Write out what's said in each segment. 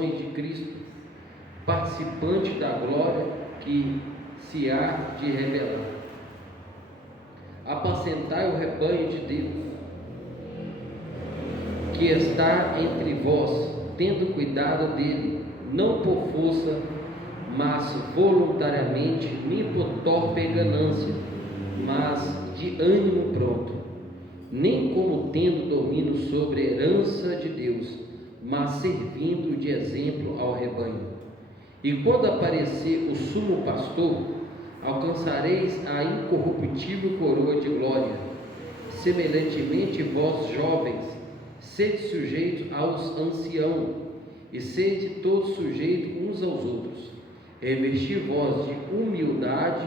de Cristo, participante da glória que se há de revelar. Apacentai o rebanho de Deus, que está entre vós, tendo cuidado dele, não por força, mas voluntariamente, nem por torpe ganância, mas de ânimo pronto, nem como tendo domínio sobre a herança de Deus, mas servindo de exemplo ao rebanho. E quando aparecer o sumo pastor, alcançareis a incorruptível coroa de glória. Semelhantemente, vós jovens, sede sujeitos aos anciãos, e sede todos sujeitos uns aos outros. Revesti vós de humildade,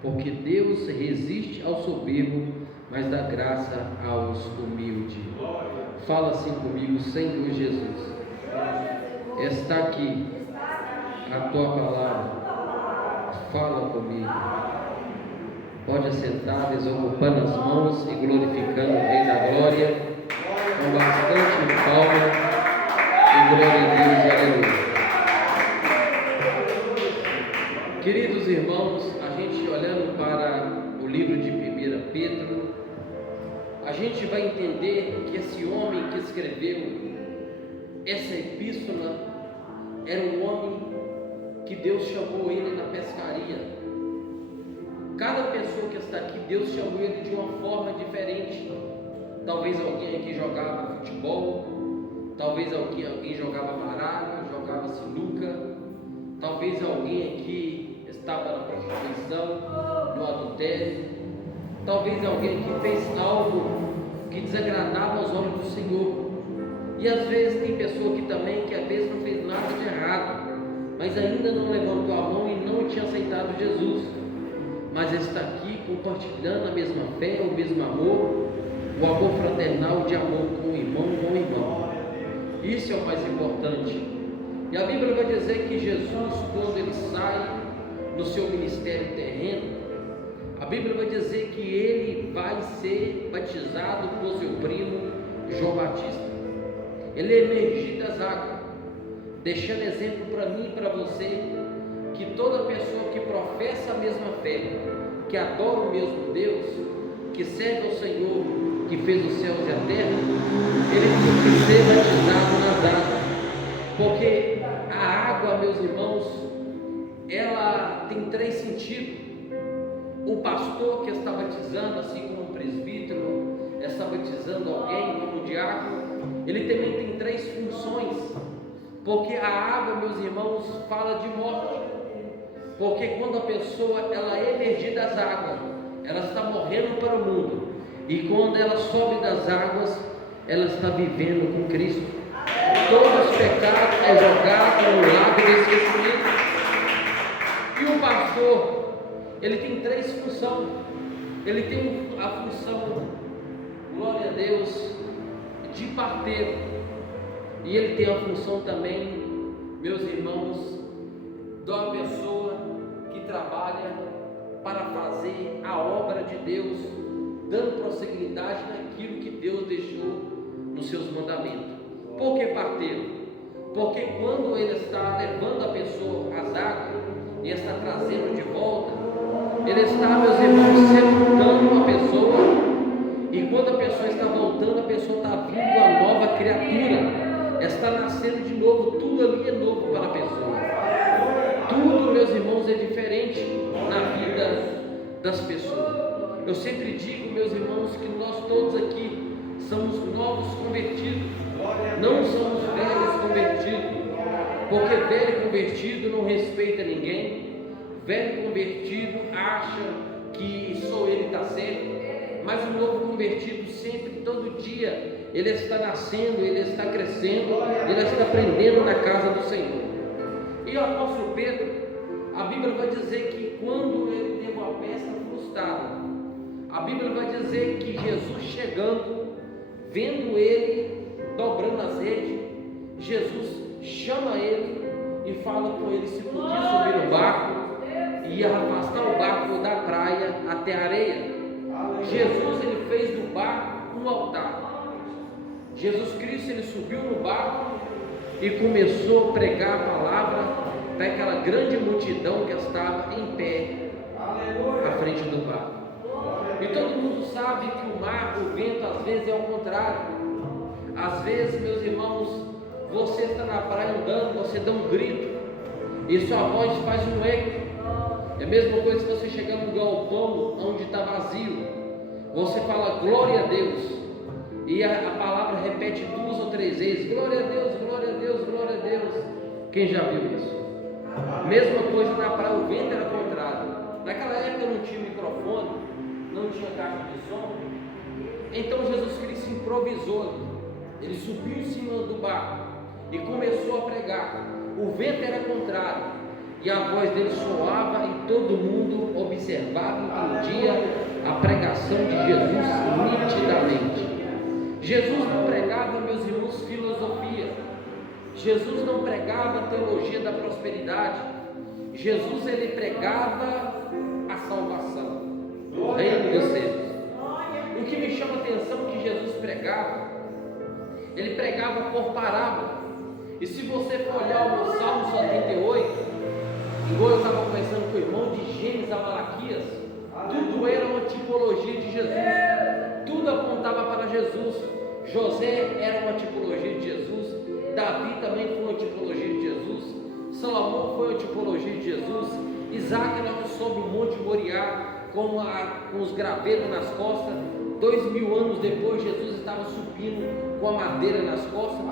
porque Deus resiste ao soberbo, mas dá graça aos humildes. Fala assim comigo, Senhor Jesus. Está aqui a tua palavra. Fala comigo. Pode assentar, desocupando as mãos e glorificando o Rei da Glória, com bastante palma e glória a Deus. Aleluia. Queridos irmãos, a gente olhando para o livro de 1 Pedro, a gente vai entender que esse homem que escreveu essa epístola era um homem que Deus chamou ele na pescaria. Cada pessoa que está aqui, Deus chamou ele de uma forma diferente. Talvez alguém aqui jogava futebol, talvez alguém jogava baralho, jogava sinuca, talvez alguém aqui estava na prostituição, no adultério, talvez alguém aqui fez algo que desagradava aos olhos do Senhor. E às vezes tem pessoa aqui também que às vezes não fez nada de errado, mas ainda não levantou a mão e não tinha aceitado Jesus, mas está aqui compartilhando a mesma fé, o mesmo amor, o amor fraternal de amor com o irmão, com o irmão. Isso é o mais importante. E a Bíblia vai dizer que Jesus, quando ele sai no seu ministério terreno, a Bíblia vai dizer que ele vai ser batizado por seu primo João Batista. Ele é emergido das águas, deixando exemplo para mim e para você, que toda pessoa que professa a mesma fé, que adora o mesmo Deus, que serve ao Senhor, que fez os céus e a terra, ele tem que ser batizado nas águas, porque a água, meus irmãos, ela tem três sentidos. O pastor que está batizando, assim como um presbítero está batizando alguém, como um diácono, ele também tem três funções, porque a água, meus irmãos, fala de morte, porque quando a pessoa ela é emergida das águas, ela está morrendo para o mundo, e quando ela sobe das águas, ela está vivendo com Cristo. Todos os pecados é jogado no lago do esquecimento. E o pastor, ele tem três funções. Ele tem a função, glória a Deus, de parteiro, e ele tem a função também, meus irmãos, de uma pessoa que trabalha para fazer a obra de Deus, dando prosseguidade naquilo que Deus deixou nos seus mandamentos. Por que parteiro? Porque quando ele está levando a pessoa às águas e está trazendo de volta, ele está, meus irmãos, sepultando uma pessoa. E quando a pessoa está voltando, a pessoa está vindo uma nova criatura, está nascendo de novo, tudo ali é novo para a pessoa. Tudo, meus irmãos, é diferente na vida das pessoas. Eu sempre digo, meus irmãos, que nós todos aqui somos novos convertidos, não somos velhos convertidos, porque velho convertido não respeita ninguém, velho convertido acha que só ele está certo. Mas o novo convertido sempre, todo dia, ele está nascendo, ele está crescendo, ele está aprendendo na casa do Senhor. E o apóstolo Pedro, a Bíblia vai dizer que quando ele teve uma peça frustrada, a Bíblia vai dizer que Jesus chegando, vendo ele dobrando as redes, Jesus chama ele e fala com ele se podia subir no barco e afastar o barco da praia até a areia. Jesus, ele fez do barco um altar. Jesus Cristo, ele subiu no barco e começou a pregar a palavra para aquela grande multidão que estava em pé à frente do barco. E todo mundo sabe que o mar, o vento, às vezes é ao contrário. Às vezes, meus irmãos, você está na praia andando, você dá um grito e sua voz faz um eco. É a mesma coisa se você chegar num galpão onde está vazio, você fala glória a Deus, e a palavra repete 2 ou 3 vezes, glória a Deus, glória a Deus, glória a Deus. Quem já viu isso? Mesma coisa na praia, o vento era contrário. Naquela época não tinha microfone, não tinha caixa de som. Então Jesus Cristo improvisou. Ele subiu em cima do barco e começou a pregar. O vento era contrário e a voz dele soava e todo mundo observava e entendia a pregação de Jesus nitidamente. Jesus não pregava, meus irmãos, filosofia. Jesus não pregava teologia da prosperidade. Jesus, ele pregava a salvação, o reino dos céus. O que me chama a atenção é que Jesus pregava, ele pregava por parábola. E se você for olhar o Salmo 78, igual eu estava conversando com o irmão, de Gênesis a Malaquias, tudo era uma tipologia de Jesus, tudo apontava para Jesus. José era uma tipologia de Jesus, Davi também foi uma tipologia de Jesus, Salomão foi uma tipologia de Jesus, Isaac não soube o Monte Moriá com os gravetos nas costas. 2000 anos depois, Jesus estava subindo com a madeira nas costas.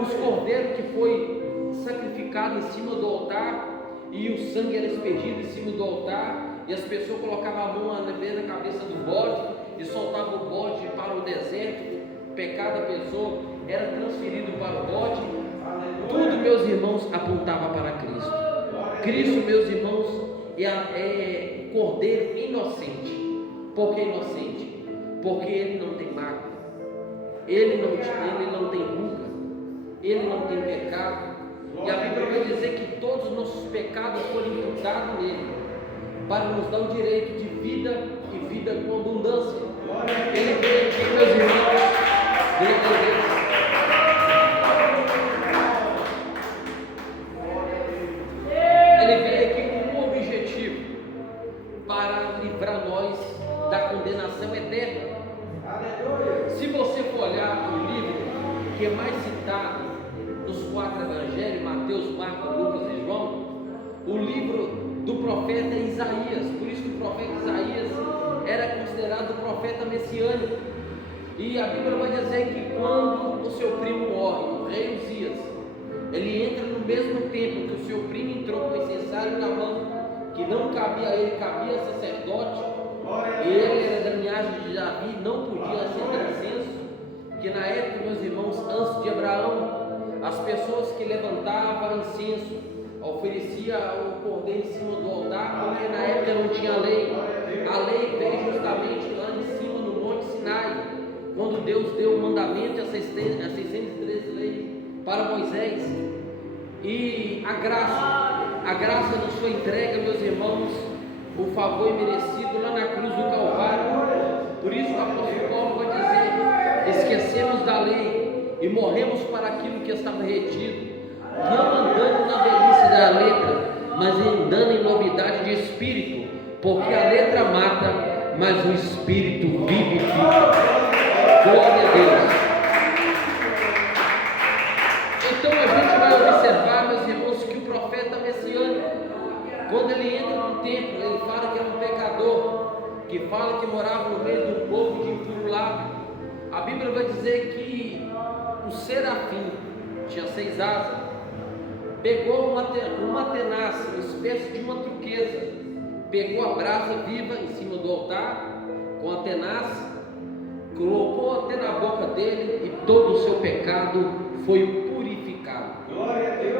Os cordeiros que foi sacrificado em cima do altar e o sangue era aspergido em cima do altar, e as pessoas colocavam a mão na cabeça do bode e soltavam o bode para o deserto. O pecado da pessoa era transferido para o bode. Tudo, meus irmãos, apontava para Cristo. Cristo, meus irmãos, é cordeiro inocente. Por que inocente? Porque ele não tem mácula, ele não tem ruga, ele não tem pecado. E a Bíblia vai dizer que todos os nossos pecados foram imputados nele, para nos dar o direito de vida e vida com abundância. Ele veio aqui, meus irmãos, ele veio aqui com um objetivo, para livrar nós da condenação eterna. Se você for olhar o livro que é mais citado nos 4 evangelhos, Mateus, Marcos, Lucas e João, o livro do profeta Isaías. Por isso que o profeta Isaías era considerado o profeta messiânico. E a Bíblia vai dizer que quando o seu primo morre, o rei Uzias, ele entra no mesmo tempo que o seu primo entrou com o incensário na mão, que não cabia a ele, cabia a sacerdote, e ele era da linhagem de Davi, não podia acender incenso, que na época, meus irmãos, antes de Abraão, as pessoas que levantavam incenso, oferecia o cordeiro em cima do altar, porque na época não tinha lei. A lei veio justamente lá em cima no Monte Sinai, quando Deus deu o mandamento e as 613 leis para Moisés. E a graça nos foi entregue, meus irmãos, o favor imerecido lá na cruz do Calvário. Por isso o apóstolo Paulo vai dizer: esquecemos da lei e morremos para aquilo que estava retido, não andando na velhice da letra, mas andando em novidade de espírito, porque a letra mata, mas o espírito vivifica. Glória a Deus. Então a gente vai observar, meus irmãos, que o profeta messiânico, quando ele entra no templo, ele fala que é um pecador, que fala que morava no meio de um povo de impuro lábio. A Bíblia vai dizer que o serafim tinha 6 asas, pegou uma tenaz, uma espécie de uma turquesa, pegou a brasa viva em cima do altar com a tenaz, colocou até na boca dele e todo o seu pecado foi purificado.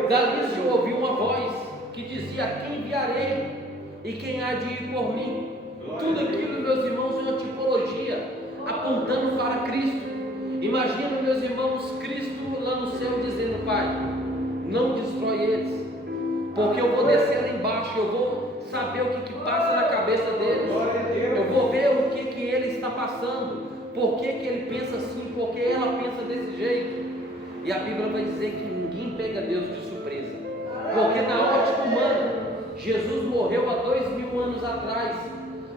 Dali se ouviu uma voz que dizia: quem enviarei e quem há de ir por mim? Tudo aquilo, meus irmãos, é uma tipologia apontando para Cristo. Imagina, meus irmãos, Cristo lá no céu dizendo: Pai, não destrói eles, porque eu vou descer lá embaixo, eu vou saber o que passa na cabeça deles, eu vou ver o que ele está passando, por que ele pensa assim, por que ela pensa desse jeito. E a Bíblia vai dizer que ninguém pega Deus de surpresa, porque na ótica humana, Jesus morreu há 2000 anos atrás,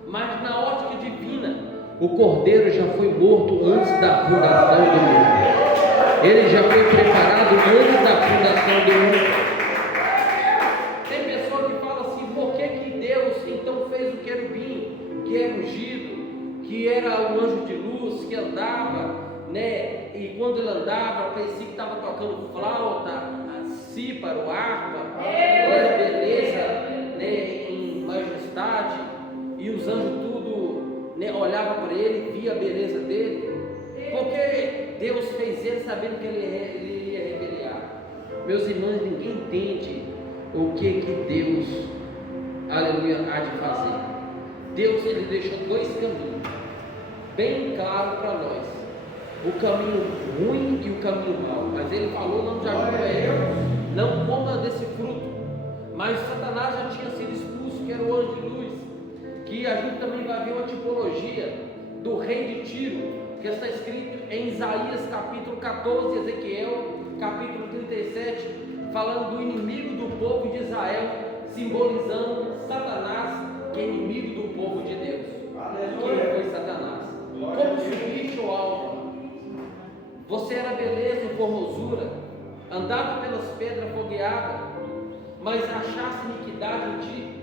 mas na ótica divina, o Cordeiro já foi morto antes da fundação do mundo. Ele já foi preparado antes da fundação do mundo. Tem pessoa que fala assim: por que Deus então fez o querubim, que era ungido, que era um anjo de luz, que andava, né? E quando ele andava, parecia que estava tocando flauta, cíparo, harpa, era beleza, né? Em majestade, e os anjos tudo, né, olhava para ele, via a beleza dele. Porque Deus fez ele sabendo que ele ia rebeliar. Meus irmãos, ninguém entende o que Deus, aleluia, há de fazer. Deus, ele deixou dois caminhos bem claros para nós: o caminho ruim e o caminho mau. Mas ele falou lá no jardim para ele: não coma desse fruto. Mas Satanás já tinha sido expulso, que era o anjo de luz, que a gente também vai ver uma tipologia do rei de Tiro, que está escrito em Isaías capítulo 14, Ezequiel capítulo 37, falando do inimigo do povo de Israel, simbolizando Satanás, que é inimigo do povo de Deus. Quem foi Satanás? Como subir o alvo? Você era beleza e formosura, andava pelas pedras fogueadas, mas achasse iniquidade em ti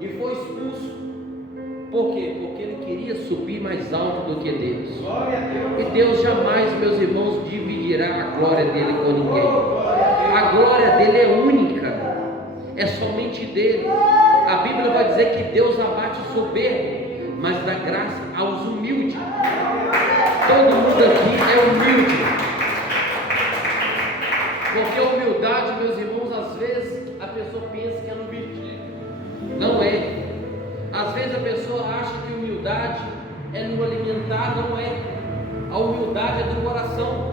e foi expulso. Por quê? Porque ele queria subir mais alto do que Deus. E Deus jamais, meus irmãos, dividirá a glória dele com ninguém. A glória dele é única, é somente dele. A Bíblia vai dizer que Deus abate o soberbo, mas dá graça aos humildes. Todo mundo aqui é humilde, porque a humildade, meus irmãos, às vezes a pessoa pensa que é no vestir, não é. Às vezes a pessoa acha que humildade é no alimentar, não é. A humildade é do coração.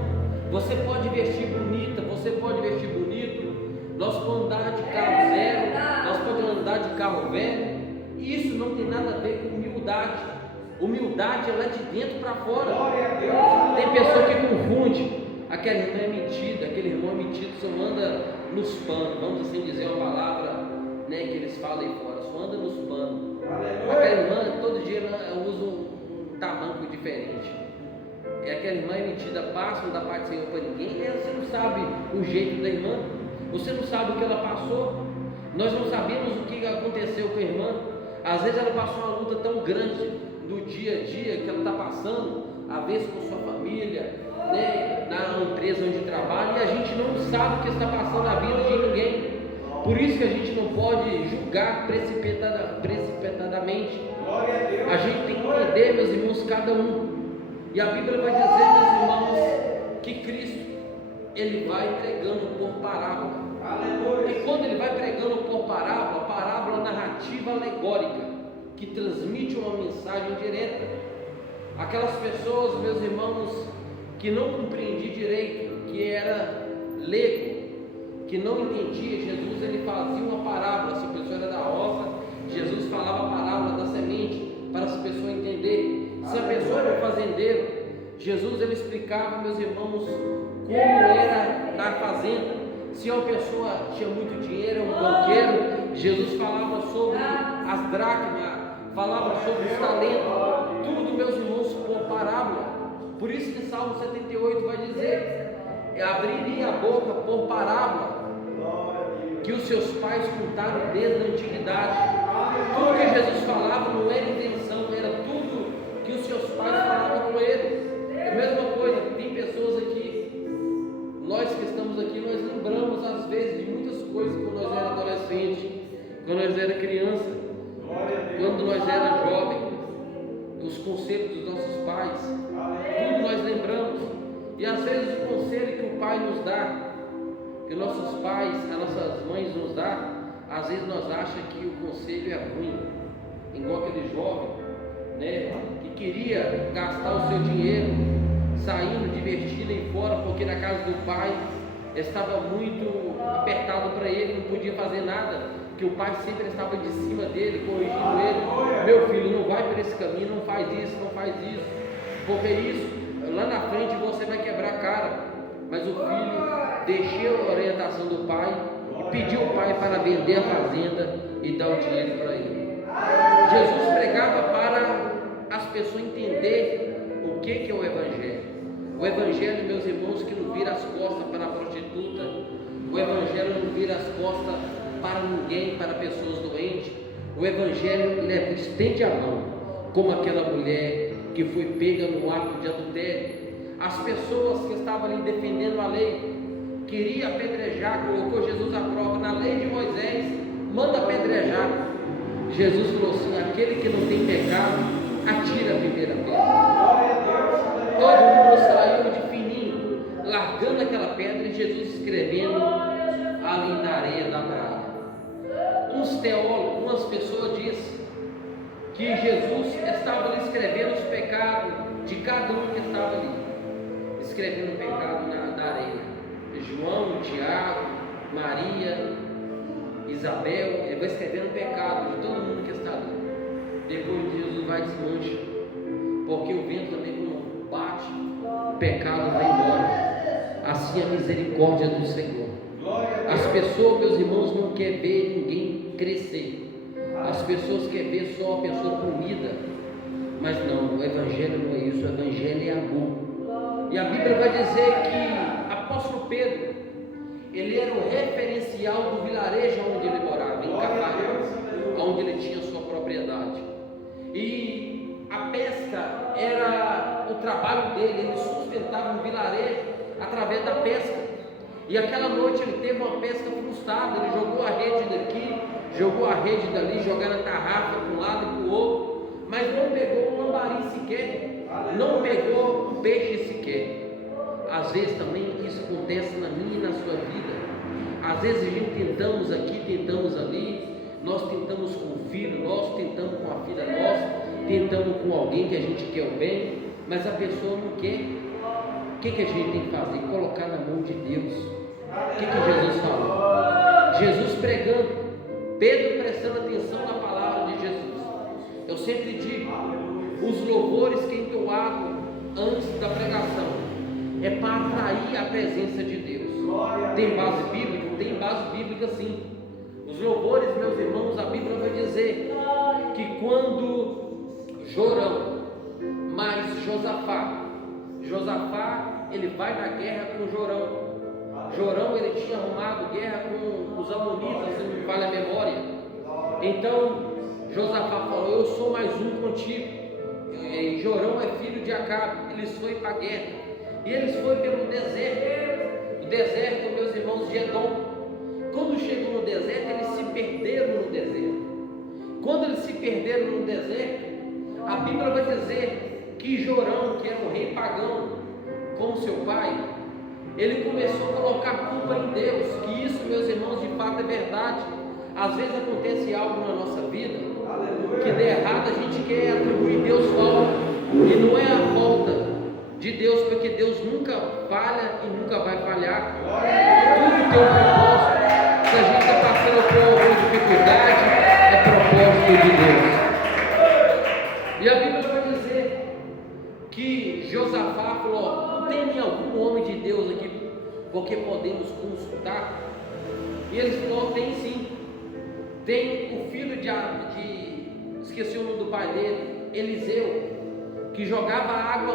Você pode vestir bonita, você pode vestir bonito, nós podemos andar de carro zero, nós podemos andar de carro velho, e isso não tem nada a ver com humildade. Humildade, ela é de dentro para fora. Tem pessoa que confunde: aquela irmã é metida, aquele irmão é metido, só anda nos panos, vamos assim dizer uma palavra, né, que eles falam aí fora, só anda nos panos. Aquela irmã, todo dia ela usa um tamanco diferente. Aquela irmã é metida, passa, não dá parte do Senhor para ninguém. Você não sabe o jeito da irmã, você não sabe o que ela passou. Nós não sabemos o que aconteceu com a irmã. Às vezes ela passou uma luta tão grande do dia a dia que ela está passando, às vezes com sua família, né, na empresa onde trabalha, e a gente não sabe o que está passando na vida de ninguém. Por isso que a gente não pode julgar precipitadamente. A gente tem que entender, meus irmãos, cada um. E a Bíblia vai dizer, meus irmãos, que Cristo, ele vai pregando por parábola. E quando ele vai pregando por parábola, parábola narrativa alegórica, que transmite uma mensagem direta. Aquelas pessoas, meus irmãos, que não compreendiam direito, que era leigo, que não entendia Jesus, ele fazia uma parábola. Se a pessoa era da roça, Jesus falava a parábola da semente, para as pessoas entenderem. Se a pessoa era fazendeiro, Jesus ele explicava, meus irmãos, como era na fazenda. Se uma pessoa tinha muito dinheiro, um banqueiro, Jesus falava sobre as dracmas, falava sobre os talentos, tudo, meus irmãos, por parábola. Por isso que Salmo 78 vai dizer: abriria a boca por parábola, que os seus pais contaram desde a antiguidade. Tudo que Jesus falava não era intenção, era tudo que os seus pais falavam com eles. É a mesma coisa, tem pessoas aqui, nós que estamos aqui, nós lembramos às vezes de muitas coisas quando nós éramos adolescentes, quando nós éramos criança, quando nós éramos jovens, os conselhos dos nossos pais, tudo nós lembramos. E às vezes o conselho que o pai nos dá, que nossos pais, as nossas mães nos dá, às vezes nós achamos que o conselho é ruim, igual aquele jovem, né, que queria gastar o seu dinheiro saindo, divertindo aí fora, porque na casa do pai estava muito apertado para ele, não podia fazer nada, que o pai sempre estava de cima dele, corrigindo ele: meu filho, não vai por esse caminho, não faz isso, porque isso, lá na frente você vai quebrar a cara. Mas o filho deixou a orientação do pai e pediu ao pai para vender a fazenda e dar o dinheiro para ele. Jesus pregava para as pessoas entenderem o que é o Evangelho. O Evangelho, meus irmãos, que não vira as costas para a prostituta, o Evangelho não vira as costas para ninguém, para pessoas doentes. O Evangelho estende a mão, como aquela mulher que foi pega no ato de adultério. As pessoas que estavam ali defendendo a lei, queria apedrejar, colocou Jesus à prova. Na lei de Moisés, manda apedrejar. Jesus falou assim: aquele que não tem pecado, atira a primeira pedra. Todo mundo saiu de fininho, largando aquela pedra, e Jesus escrevendo ali na areia da praia. Uns teólogos, umas pessoas dizem que Jesus estava ali escrevendo os pecados de cada um que estava ali, escrevendo o pecado na areia. João, Tiago, Maria, Isabel, ele vai escrevendo o pecado de todo mundo que está ali. Depois Jesus vai desmancha, porque o vento também quando bate, o pecado vai embora. Assim a misericórdia do Senhor. As pessoas, meus irmãos, não querem ver ninguém crescer. As pessoas querem ver só a pessoa comida. Mas não, o Evangelho não é isso. O Evangelho é amor. E a Bíblia vai dizer que apóstolo Pedro, ele era o referencial do vilarejo onde ele morava, em Cafarnaum, onde ele tinha sua propriedade. E a pesca era o trabalho dele, ele sustentava um vilarejo através da pesca. E aquela noite ele teve uma pesca frustrada, ele jogou a rede daqui, jogou a rede dali, jogaram a tarrafa para um lado e para o outro, mas não pegou um lambari sequer, não pegou um peixe sequer. Às vezes também isso acontece na minha e na sua vida. Às vezes a gente tentamos aqui, tentamos ali, nós tentamos com o filho nosso, tentamos com a filha nossa, tentamos com alguém que a gente quer o bem, mas a pessoa não quer. O que a gente tem que fazer? Colocar na mão de Deus. O que Jesus falou? Jesus pregando, Pedro prestando atenção na palavra de Jesus. Eu sempre digo, os louvores que entoavam antes da pregação é para atrair a presença de Deus. Tem base bíblica? Tem base bíblica sim. Os louvores, meus irmãos, a Bíblia vai dizer que quando Jorão mais Josafá, ele vai na guerra com Jorão. Jorão, ele tinha arrumado guerra com os amonitas, se não me falha a memória. Então Josafá falou: eu sou mais um contigo. E Jorão é filho de Acabe. Eles foram para a guerra e eles foram pelo deserto. O deserto, meus irmãos, de Edom. Quando chegou no deserto, eles se perderam no deserto. Quando eles se perderam no deserto, a Bíblia vai dizer que Jorão, que era um rei pagão, como seu pai, ele começou a colocar culpa em Deus. Que isso, meus irmãos, de fato é verdade. Às vezes acontece algo na nossa vida que dê errado, a gente quer atribuir Deus falta, e não é a falta de Deus, porque Deus nunca falha e nunca vai falhar. Tudo tem um propósito. Se a gente está passando por alguma dificuldade, é propósito de Deus. E a Bíblia vai dizer que Josafá falou: não tem algum homem de Deus aqui, porque podemos consultar? E eles falaram: tem sim. Tem o filho esqueci o nome do pai dele, Eliseu, que jogava água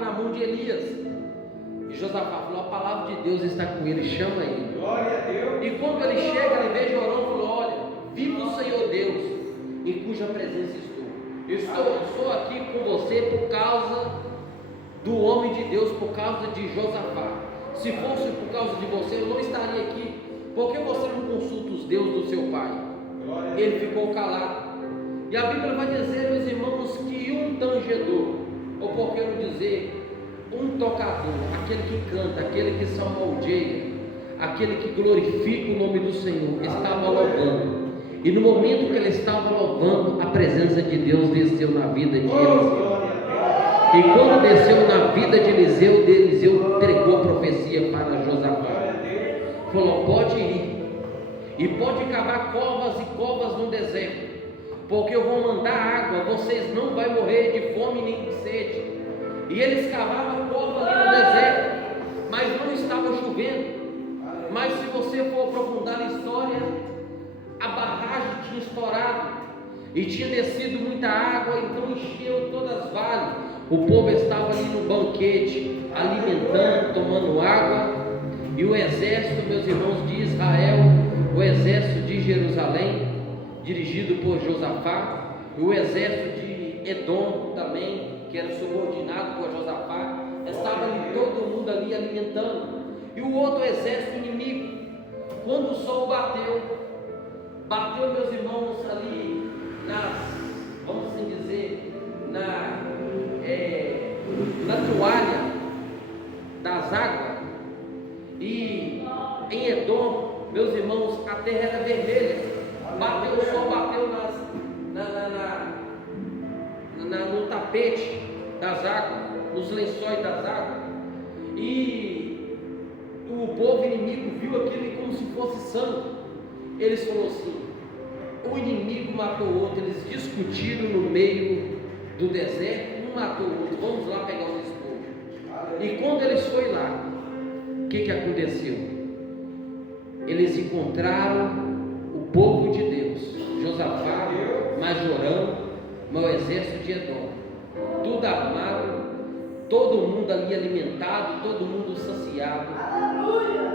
na mão de Elias. E Josafá falou: a palavra de Deus está com ele, chama ele. Glória a Deus. E quando ele chega, ele vê Jorão e falou: olha, viva o Senhor Deus, em cuja presença estou. Estou aqui com você por causa do homem de Deus, por causa de Josafá. Se fosse por causa de você, eu não estaria aqui. Por que você não consulta os deuses do seu pai? Ele ficou calado. E a Bíblia vai dizer, meus irmãos, que um tangedor, ou por que não dizer, um tocador, aquele que canta, aquele que salmodeia, aquele que glorifica o nome do Senhor, estava louvando. E no momento que ele estava louvando, a presença de Deus desceu na vida de Eliseu. E quando desceu na vida de Eliseu entregou a profecia para Josafá. Falou: pode ir, e pode cavar covas e covas no deserto, porque eu vou mandar água, vocês não vão morrer de fome nem de sede. E eles cavavam covas ali no deserto, mas não estava chovendo. Mas se você for aprofundar a história, a barragem tinha estourado e tinha descido muita água, então encheu todas as vales. O povo estava ali no banquete, alimentando, tomando água, e o exército, meus irmãos, de Israel, o exército de Jerusalém, dirigido por Josafá, e o exército de Edom também, que era subordinado por Josafá, estava ali todo mundo ali alimentando. E o outro exército inimigo, quando o sol bateu, meus irmãos, ali vamos assim dizer, na toalha das águas, e em Edom, meus irmãos, a terra era vermelha. Bateu o sol, bateu no tapete das águas, nos lençóis das águas, e o povo inimigo viu aquilo como se fosse sangue. Eles falaram assim: o inimigo matou o outro. Eles discutiram no meio do deserto, um matou o outro, vamos lá pegar o despojo. E quando eles foram lá, o que aconteceu? Eles encontraram o povo de Deus, Josafá, Majorão, o exército de Edom, tudo armado, todo mundo ali alimentado, todo mundo saciado,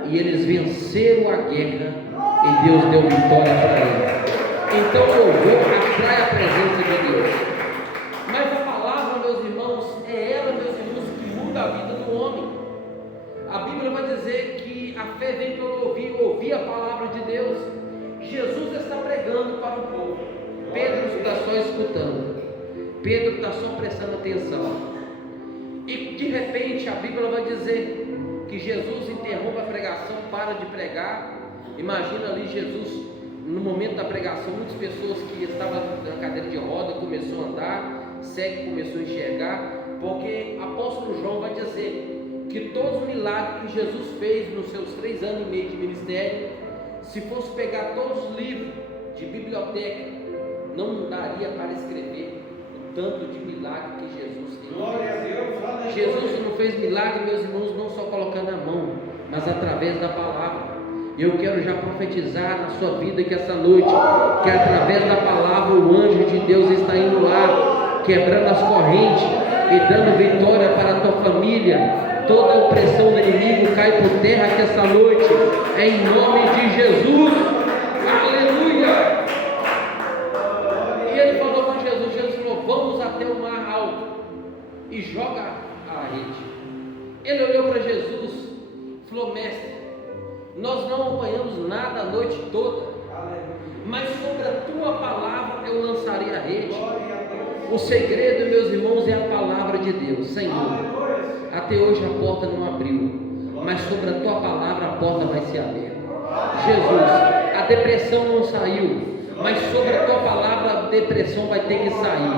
e eles venceram a guerra e Deus deu vitória para eles. Então o louvor atrai a presença de Deus. Mas a palavra, meus irmãos, é ela, meus irmãos, que muda a vida do homem. A Bíblia vai dizer que a fé vem pelo ouvir a palavra de Deus. Jesus está pregando para o povo, Pedro está só escutando, Pedro está só prestando atenção, e de repente a Bíblia vai dizer que Jesus interrompe a pregação, para de pregar. Imagina ali Jesus, no momento da pregação, muitas pessoas que estavam na cadeira de roda começou a andar, cego começou a enxergar, porque apóstolo João vai dizer que todos os milagres que Jesus fez nos seus 3 anos e meio de ministério, se fosse pegar todos os livros de biblioteca, não daria para escrever o tanto de milagre que Jesus fez. Glória a Deus. Jesus não fez milagre, meus irmãos, não só colocando a mão, mas através da palavra. Eu quero já profetizar na sua vida que essa noite, que através da palavra o anjo de Deus está indo lá, quebrando as correntes e dando vitória para a tua família. Toda a opressão do inimigo cai por terra que essa noite, em nome de Jesus. Aleluia. E ele falou com Jesus, Jesus falou: vamos até o mar alto e joga a rede. Ele olhou para Jesus e falou: mestre, nós não apanhamos nada a noite toda, mas sobre a tua palavra eu lançarei a rede. O segredo, meus irmãos, é a palavra de Deus. Senhor, até hoje a porta não abriu, mas sobre a tua palavra a porta vai ser aberta. Jesus, a depressão não saiu, mas sobre a tua palavra a depressão vai ter que sair.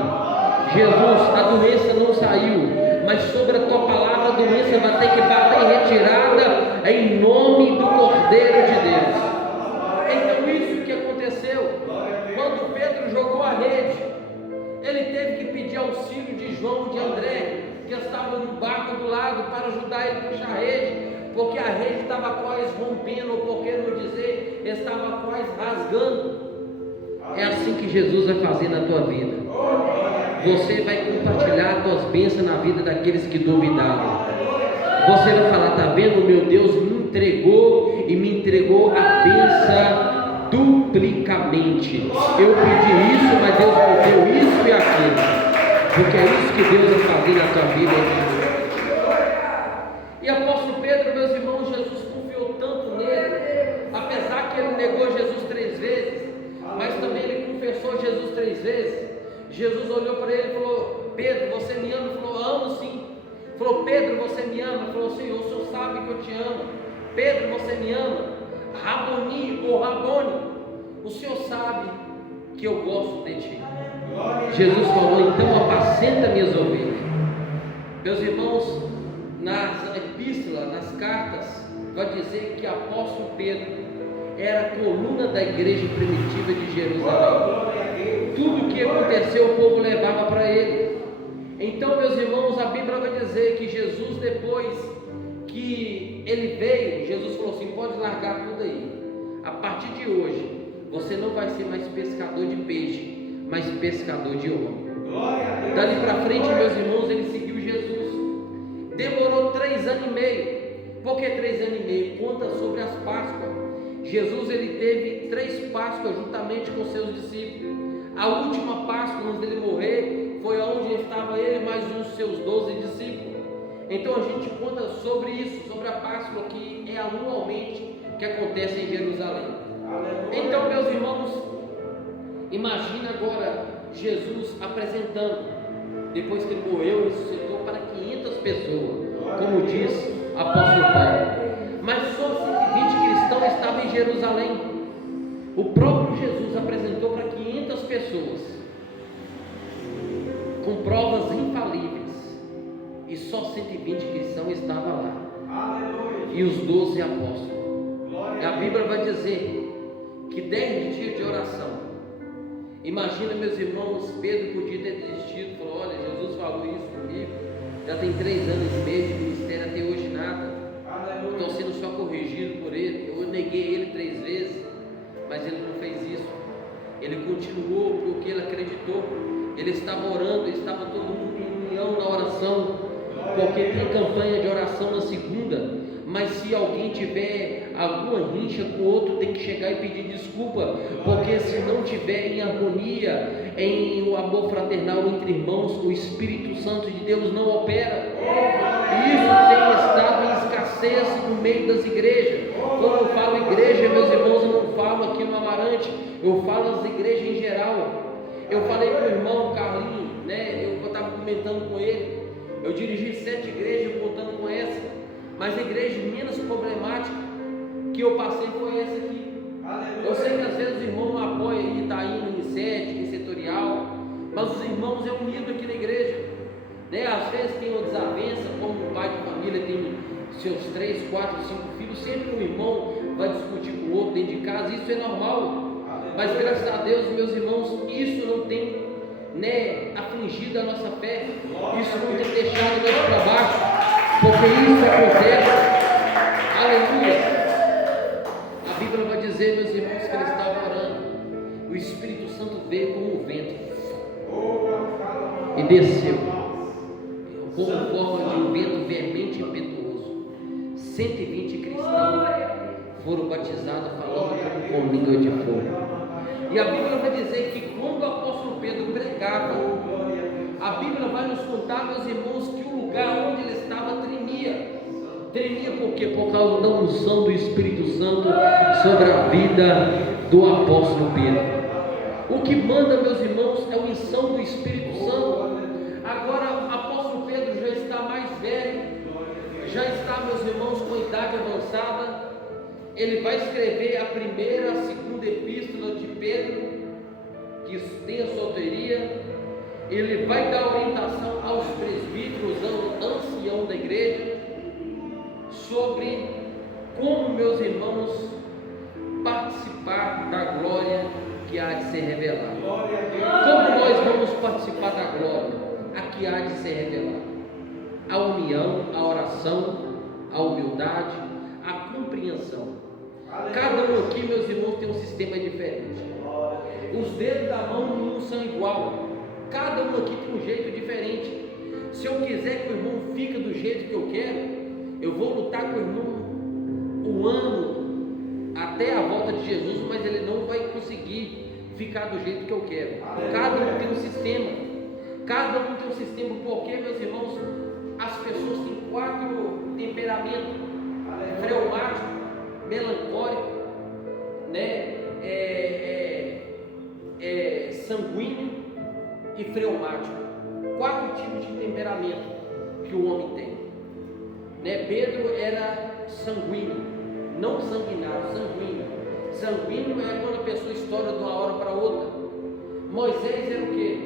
Jesus, a doença não saiu, mas sobre a tua palavra a doença vai ter que bater em retirada, em nome do Cordeiro de Deus. Então isso que aconteceu, quando Pedro jogou a rede, ele teve que pedir auxílio de João e de André, que estavam no barco do lado, para ajudar ele a puxar a rede, porque a rede estava quase rompendo, ou por que não dizer, estava quase rasgando. É assim que Jesus vai fazer na tua vida. Você vai compartilhar as tuas bênçãos na vida daqueles que duvidavam. Você vai falar: está vendo, meu Deus me entregou, e me entregou a bênção duplicamente. Eu pedi isso, mas Deus me deu isso e aquilo. Porque é isso que Deus vai fazer na tua vida. E apóstolo Pedro, meus irmãos, Jesus confiou tanto nele, apesar que ele negou Jesus 3 vezes, mas também ele confessou Jesus 3 vezes. Jesus olhou para ele e falou: Pedro, você me ama? Ele falou: amo sim. Ele falou: Pedro, você me ama? Ele falou: Senhor, o Senhor sabe que eu te amo. Pedro, você me ama? Raboni ou Rabone, o Senhor sabe que eu gosto de ti. Jesus falou: então apacenta minhas ovelhas. Meus irmãos, nas epístolas, nas cartas, vai dizer que apóstolo Pedro era a coluna da igreja primitiva de Jerusalém. Tudo o que aconteceu o povo levava para ele. Então, meus irmãos, a Bíblia vai dizer que Jesus, depois que ele veio, Jesus falou assim: pode largar tudo aí. A partir de hoje, você não vai ser mais pescador de peixe, mas pescador de homem. Dali para frente, meus irmãos, ele seguiu Jesus. Demorou 3 anos e meio. Por que 3 anos e meio? Conta sobre as Páscoas. Jesus ele teve 3 Páscoas juntamente com seus discípulos. A última Páscoa, antes dele morrer, foi onde estava ele mais uns seus 12 discípulos. Então a gente conta sobre isso, sobre a Páscoa que é anualmente que acontece em Jerusalém. Então, meus irmãos, imagina agora Jesus apresentando, depois que ele morreu, ressuscitou para 500 pessoas, como diz o apóstolo Paulo. Mas só 120 cristãos estavam em Jerusalém. O próprio Jesus apresentou para 500 pessoas, com provas infalíveis, e só 120 cristãos estavam lá. E os 12 apóstolos. A Bíblia vai dizer que 10 dias de oração. Imagina, meus irmãos, Pedro podia ter desistido, falou: olha, Jesus falou isso comigo, já tem 3 anos e meio de ministério, até hoje nada, estou sendo só corrigido por ele, eu neguei ele 3 vezes, mas ele não fez isso. Ele continuou porque ele acreditou. Ele estava orando, estava todo mundo em união na oração, porque tem campanha de oração na segunda. Mas se alguém tiver alguma rincha com o outro, tem que chegar e pedir desculpa, porque se não tiver em harmonia, em o amor fraternal entre irmãos, o Espírito Santo de Deus não opera. E isso tem estado em escassez no meio das igrejas. Quando eu falo igreja, meus irmãos, eu não falo aqui no Amarante, eu falo as igrejas em geral. Eu falei com o irmão Carlinhos, né? Eu estava comentando com ele, eu dirigi 7 igrejas, contando com essa. Mas a igreja menos problemática que eu passei foi essa aqui. Eu sei que às vezes os irmãos não apoiam e está indo em sede, em setorial, mas os irmãos é unido aqui na igreja, né? Às vezes tem uma desavença, como um pai de família tem seus 3, 4, 5 filhos, sempre um irmão vai discutir com o outro dentro de casa, isso é normal. Mas graças a Deus, meus irmãos, isso não tem, né, afligido a nossa fé, isso não tem deixado nós para baixo, porque isso acontece. Aleluia. A Bíblia vai dizer, meus irmãos, que ele estava orando, o Espírito Santo veio como um vento e desceu como forma de um vento veemente e impetuoso. 120 cristãos foram batizados falando com língua de fogo. E a Bíblia vai dizer que quando o apóstolo Pedro pregava, a Bíblia vai nos contar, meus irmãos, que o lugar onde ele estava tremia. Tremia por quê? Por causa da unção do Espírito Santo sobre a vida do apóstolo Pedro. O que manda, meus irmãos, é a unção do Espírito Santo. Agora, o apóstolo Pedro já está mais velho, já está, meus irmãos, com idade avançada. Ele vai escrever a primeira, a segunda epístola de Pedro, que tem a solteria. Ele vai dar orientação aos presbíteros, ao ancião da igreja, sobre como, meus irmãos, participar da glória que há de ser revelada. Como nós vamos participar da glória a que há de ser revelada? A união, a oração, a humildade, a compreensão. Cada um aqui, meus irmãos, tem um sistema diferente. Os dedos da mão não são igual. Cada um aqui tem um jeito diferente. Se eu quiser que o irmão fique do jeito que eu quero, eu vou lutar com o irmão um ano até a volta de Jesus, mas ele não vai conseguir ficar do jeito que eu quero. Cada um tem um sistema. Cada um tem um sistema, porque, meus irmãos, as pessoas têm 4 temperamentos: fleumático, melancólico, né? Sanguíneo e fleumático. 4 tipos de temperamento que o homem tem, né? Pedro era sanguíneo, não sanguinário, sanguíneo. Sanguíneo é quando a pessoa estoura de uma hora para outra. Moisés era o quê?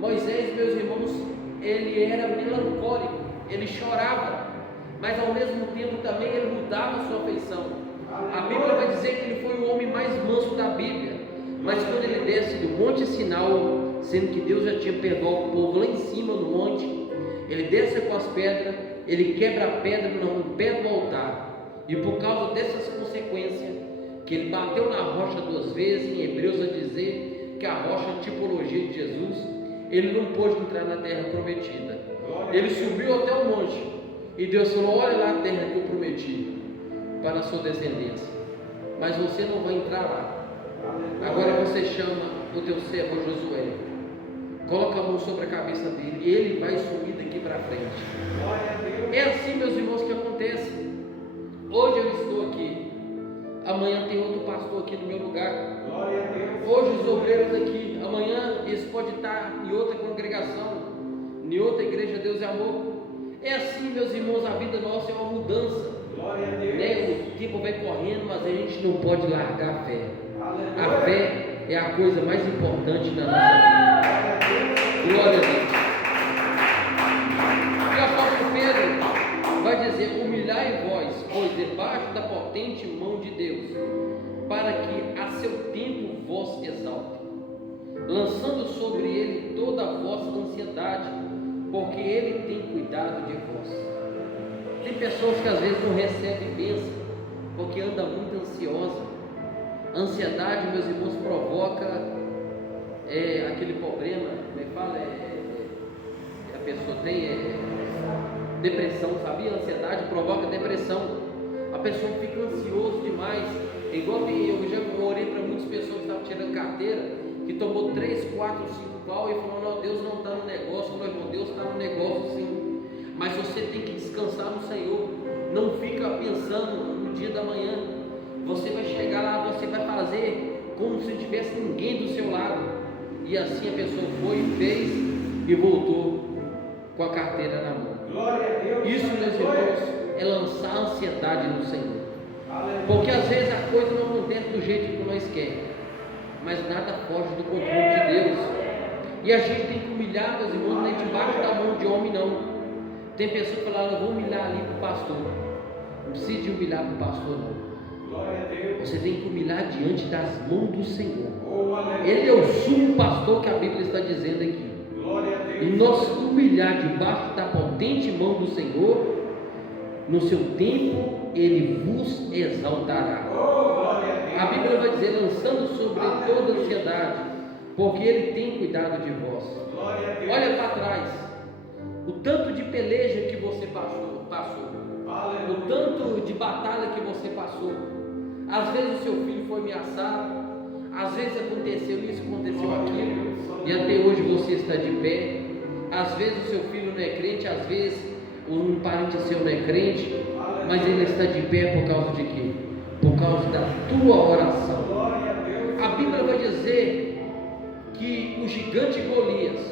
Moisés, meus irmãos, ele era melancólico, ele chorava, mas ao mesmo tempo também ele mudava a sua feição. A Bíblia vai dizer que ele foi o homem mais manso da Bíblia, mas quando ele desce do Monte Sinai, sendo que Deus já tinha perdoado o povo lá em cima no monte, ele desce com as pedras, ele quebra a pedra no pé do altar, e por causa dessas consequências, que ele bateu na rocha 2 vezes, em Hebreus a dizer que a rocha é a tipologia de Jesus, ele não pôde entrar na terra prometida. Ele subiu até o monte, e Deus falou: olha lá a terra que eu prometi para a sua descendência, mas você não vai entrar lá. Agora você chama o teu servo Josué, coloca a mão sobre a cabeça dele, e ele vai subir daqui para frente. É assim, meus irmãos, que acontece. Hoje eu estou aqui, amanhã tem outro pastor aqui no meu lugar. Hoje os obreiros aqui, amanhã eles podem estar em outra congregação, em outra igreja Deus é Amor. É assim, meus irmãos, a vida nossa é uma mudança. O tempo vai correndo, mas a gente não pode largar a fé. A fé é a coisa mais importante da nossa vida. Glória a Deus. E o apóstolo Pedro vai dizer: humilhai vós, pois debaixo da potente mão de Deus, para que a seu tempo vos exalte, lançando sobre ele toda a vossa ansiedade, porque ele tem cuidado de vós. Tem pessoas que às vezes não recebem bênção porque anda muito ansiosa. A ansiedade, meus irmãos, provoca aquele problema, como é que fala? A pessoa tem depressão, sabia? A ansiedade provoca depressão. A pessoa fica ansiosa demais. Igual eu já orei para muitas pessoas que estavam tirando carteira, que tomou 3, 4, 5 pau e falou: não, Deus não está no negócio. Meu irmão, Deus está no negócio sim, mas você tem que descansar no Senhor. Não fica pensando no dia da manhã. Você vai chegar lá, você vai fazer como se não tivesse ninguém do seu lado. E assim a pessoa foi, fez e voltou com a carteira na mão. Glória a Deus. Isso, meus irmãos, é lançar a ansiedade no Senhor. Porque às vezes a coisa não acontece do jeito que nós queremos, mas nada foge do controle de Deus. E a gente tem que humilhar, meus irmãos, não é debaixo da mão de homem, não. Tem pessoas que falam: eu vou humilhar ali para o pastor. Não precisa de humilhar para o pastor, não. Você tem que humilhar diante das mãos do Senhor. Ele é o sumo pastor que a Bíblia está dizendo aqui. E nós humilhar debaixo da potente mão do Senhor, no seu tempo ele vos exaltará. A Bíblia vai dizer: lançando sobre toda ansiedade, porque ele tem cuidado de vós. Olha para trás, o tanto de peleja que você passou, o tanto de batalha que você passou. Às vezes o seu filho foi ameaçado, às vezes aconteceu isso, aconteceu aquilo, e até hoje você está de pé. Às vezes o seu filho não é crente, às vezes um parente seu não é crente, mas ele está de pé por causa de quê? Por causa da tua oração. A Bíblia vai dizer que o gigante Golias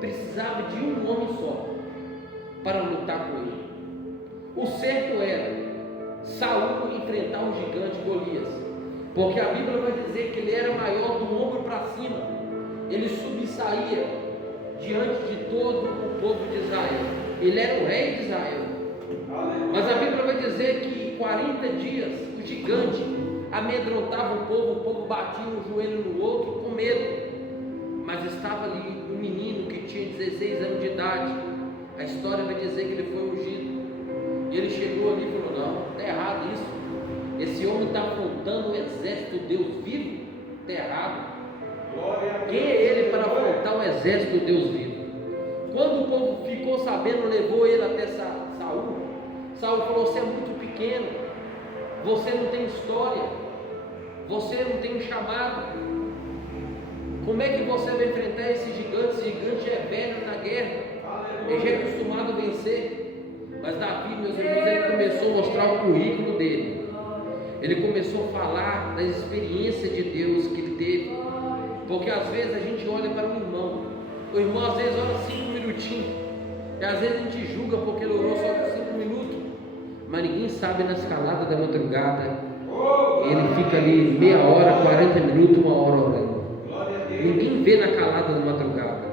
precisava de um homem só para lutar com ele. O certo era Saul enfrentar o gigante Golias, porque a Bíblia vai dizer que ele era maior do ombro para cima, ele subsaía diante de todo o povo de Israel, ele era o rei de Israel. Mas a Bíblia vai dizer que em 40 dias o gigante amedrontava o povo batia um joelho no outro com medo, mas estava ali um menino que tinha 16 anos de idade. A história vai dizer que ele foi ungido. E ele chegou ali e falou: não, está errado isso. Esse homem está afrontando o exército de Deus vivo. Está errado. Quem é ele para afrontar o exército de Deus vivo? Quando o povo ficou sabendo, levou ele até Saul. Saul falou: você é muito pequeno, você não tem história, você não tem um chamado. Como é que você vai enfrentar esse gigante? Esse gigante é velho na guerra, ele já é acostumado a vencer. Mas Davi, meus irmãos, ele começou a mostrar o currículo dele. Ele começou a falar das experiências de Deus que ele teve. Porque às vezes a gente olha para o irmão às vezes ora 5 minutinhos, e às vezes a gente julga porque ele orou só por 5 minutos, mas ninguém sabe na escalada da madrugada, ele fica ali meia hora, 40 minutos, 1 hora orando. Ninguém vê na calada da madrugada.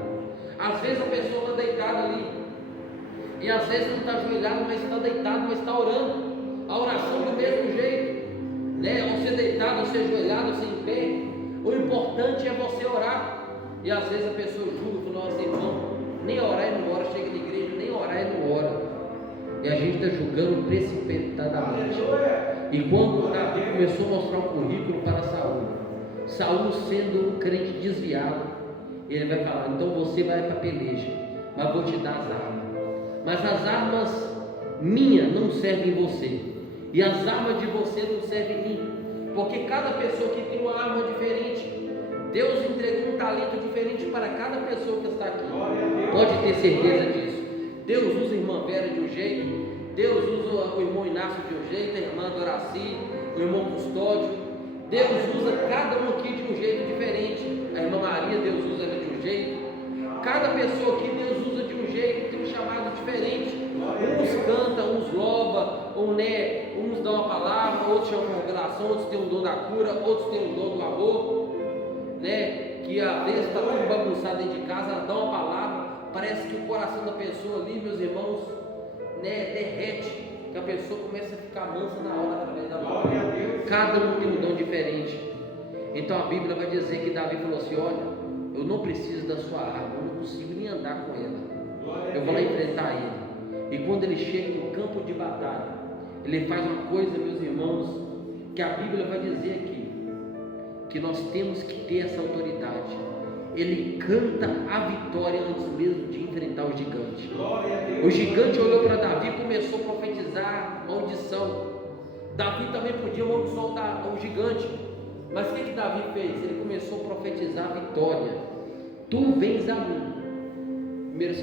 Às vezes a pessoa está deitada ali, e às vezes não está ajoelhado, mas está deitado, mas está orando. A oração do mesmo jeito, né? Ou ser deitado, ou ser ajoelhado, ou ser em pé. O importante é você orar. E às vezes a pessoa julga e fala: nossa, irmão, nem orar e não ora, chega na igreja, nem orar e não ora. E a gente está julgando precipitadamente. E quando Davi começou a mostrar o currículo para Saul sendo um crente desviado, ele vai falar: então você vai para a peleja, mas vou te dar as armas. Mas as armas minhas não servem você, e as armas de você não servem em mim, porque cada pessoa que tem uma arma diferente, Deus entregou um talento diferente para cada pessoa que está aqui. Pode ter certeza disso. Deus usa a irmã Vera de um jeito, Deus usa o irmão Inácio de um jeito, a irmã Doraci, o irmão Custódio. Deus usa cada um aqui de um jeito diferente. A irmã Maria, Deus usa ela de um jeito. Cada pessoa aqui Deus usa de um jeito, tem um chamado diferente. Uns cantam, uns louvam, uns dão a palavra, outros chamam a revelação, outros têm o dom da cura, outros têm o dom do amor, que às vezes está tudo bagunçado dentro de casa, ela dá uma palavra, parece que o coração da pessoa ali, meus irmãos, derrete, que a pessoa começa a ficar mansa na hora através da palavra. Cada um tem um dom diferente. Então a Bíblia vai dizer que Davi falou assim: olha, eu não preciso da sua arma, eu não consigo nem andar com ela, eu vou lá enfrentar ele. E quando ele chega no campo de batalha, ele faz uma coisa, meus irmãos, que a Bíblia vai dizer aqui, que nós temos que ter essa autoridade. Ele canta a vitória antes mesmo de enfrentar o gigante. O gigante olhou para Davi e começou a profetizar maldição. Davi também podia amaldiçoar o gigante, mas o que Davi fez? Ele começou a profetizar a vitória. Tu vens a mim. 1